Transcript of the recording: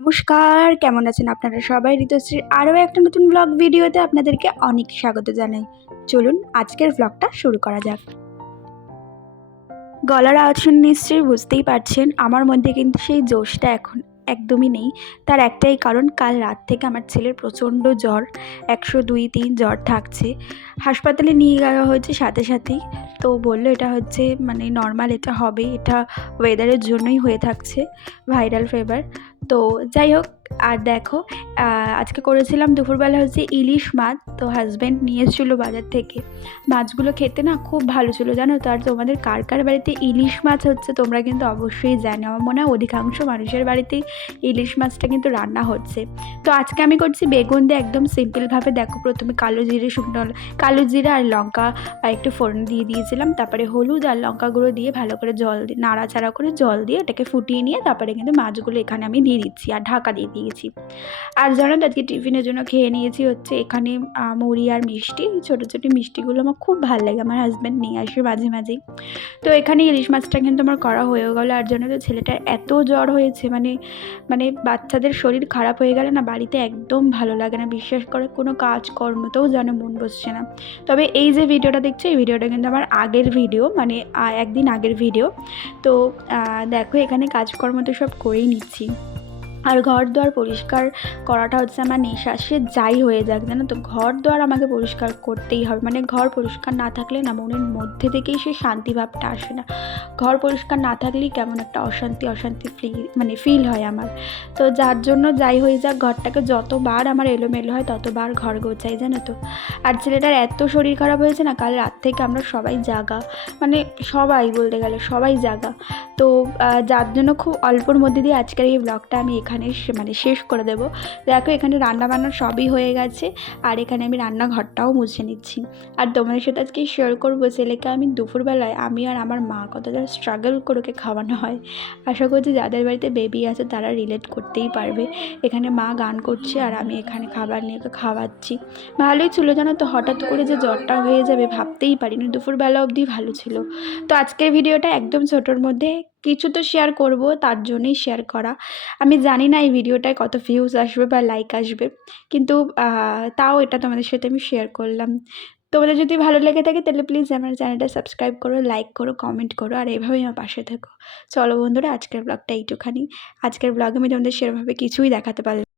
নমস্কার, কেমন আছেন আপনারা সবাই? ঋতুশ্রীর আরও একটা নতুন ব্লগ ভিডিওতে আপনাদেরকে অনেক স্বাগত জানাই। চলুন আজকের ব্লগটা শুরু করা যাক। গলার আওয়াজ শুনে নিশ্চয়ই বুঝতেই পারছেন, আমার মধ্যে কিন্তু সেই জোশটা এখন একদমই নেই। তার একটাই কারণ, কাল রাত থেকে আমার ছেলের প্রচণ্ড জ্বর, একশো দুই তিন জ্বর থাকছে। হাসপাতালে নিয়ে যাওয়া হয়েছে সাথে সাথেই। তো বলল, এটা হচ্ছে মানে নর্মাল এটা হবে, এটা ওয়েদারের জন্যই হয়ে থাকছে ভাইরাল ফেভার তো যাই হোক আর দেখো আজকে করেছিলাম দুপুরবেলা হচ্ছে ইলিশ মাছ, তো হাজব্যান্ড নিয়ে এসেছিল বাজার থেকে। মাছগুলো খেতে না খুব ভালো ছিল, জানো তো? আর তোমাদের কার কার বাড়িতে ইলিশ মাছ হচ্ছে তোমরা কিন্তু অবশ্যই জানো। আমার মনে হয় অধিকাংশ মানুষের বাড়িতেই ইলিশ মাছটা কিন্তু রান্না হচ্ছে। তো আজকে আমি করছি বেগুন দিয়ে একদম সিম্পলভাবে দেখো, প্রথমে কালো জিরে, শুকনো কালো জিরে আর লঙ্কা আর একটু ফোড়ন দিয়ে দিয়েছিলাম। তারপরে হলুদ আর লঙ্কা গুঁড়ো দিয়ে ভালো করে জল দিয়ে নাড়াচাড়া করে জল দিয়ে এটাকে ফুটিয়ে নিয়ে তারপরে কিন্তু মাছগুলো এখানে আমি দিয়ে দিচ্ছি আর ঢাকা দিয়ে দিয়েছি আর জানো আজকে টিফিনের জন্য খেয়ে নিয়েছি হচ্ছে এখানে মুড়ি আর মিষ্টি। ছোটো ছোটো মিষ্টিগুলো আমার খুব ভালো লাগে, আমার হাজব্যান্ড নিয়ে আসে মাঝে, মাঝেই। তো এখানে ইলিশ মাছটা কিন্তু আমার করা হয়ে গেলো। আর জানো তো, ছেলেটার এত জ্বর হয়েছে মানে মানে বাচ্চাদের শরীর খারাপ হয়ে গেলে না বাড়িতে একদম ভালো লাগে না। বিশ্বাস করে, কোনো কাজকর্মতেও যেন মন বসছে না। তবে এই যে ভিডিওটা দেখছ, এই ভিডিওটা কিন্তু আমার আগের ভিডিও মানে একদিন আগের ভিডিও। তো দেখো এখানে কাজকর্ম তো সব করেই নিচ্ছি। আর ঘর দুয়ার পরিষ্কার করাটা হচ্ছে আমার নেশা। সে যাই হয়ে যাক, জানো তো? ঘর দুয়ার আমাকে পরিষ্কার করতেই হবে। মানে ঘর পরিষ্কার না থাকলে না মনের মধ্যে থেকেই সে শান্তি ভাবটা আসে না। ঘর পরিষ্কার না থাকলেই কেমন একটা অশান্তি অশান্তি ফিল মানে ফিল হয় আমার। তো যার জন্য যাই হয়ে যাক, ঘরটাকে যতবার আমার এলোমেলো হয়, ততবার ঘর গোছাই, জানো তো? আর ছেলেটার এত শরীর খারাপ হয়েছে না, কাল রাত থেকে আমরা সবাই জাগা। মানে সবাই বলতে গেলে সবাই জাগা। তো যার জন্য খুব অল্পর মধ্যে দিয়ে আজকের এই ব্লগটা আমি এখানে মানে শেষ করে দেবো। দেখো, এখানে রান্না বান্না সবই হয়ে গেছে, আর এখানে আমি রান্নাঘরটাও মুছে নিচ্ছি। আর তোমাদের সাথে আজকে শেয়ার করব ছেলেকে আমি দুপুরবেলায় আমি আর আমার মা কতটা স্ট্রাগল করে খাওয়ানো হয়। আশা করছি যাদের বাড়িতে বেবি আছে তারা রিলেট করতেই পারবে। এখানে মা গান করছে আর আমি এখানে খাবার নিয়ে খাওয়াচ্ছি। ভালোই ছিল জানো তো, হঠাৎ করে যে জ্বরটা হয়ে যাবে ভাবতেই পারিনি, দুপুরবেলা অবধি ভালো ছিল। তো আজকের ভিডিওটা একদম ছোটোর মধ্যে কিছু তো শেয়ার করব, তার জন্যই শেয়ার করা। আমি জানি না এই ভিডিওটায় কত ভিউজ আসবে বা লাইক আসবে, কিন্তু তাও এটা তোমাদের সাথে আমি শেয়ার করলাম। তোমাদের যদি ভালো লেগে থাকে, তাহলে প্লিজ আমার চ্যানেলটা সাবস্ক্রাইব করো লাইক করো কমেন্ট করো, আর এইভাবেই আমার পাশে থেকো। চলো বন্ধুরা, আজকের ব্লগটা এইটুখানি। আজকের ব্লগে আমি তোমাদের সেরকমভাবে কিছুই দেখাতে পারলাম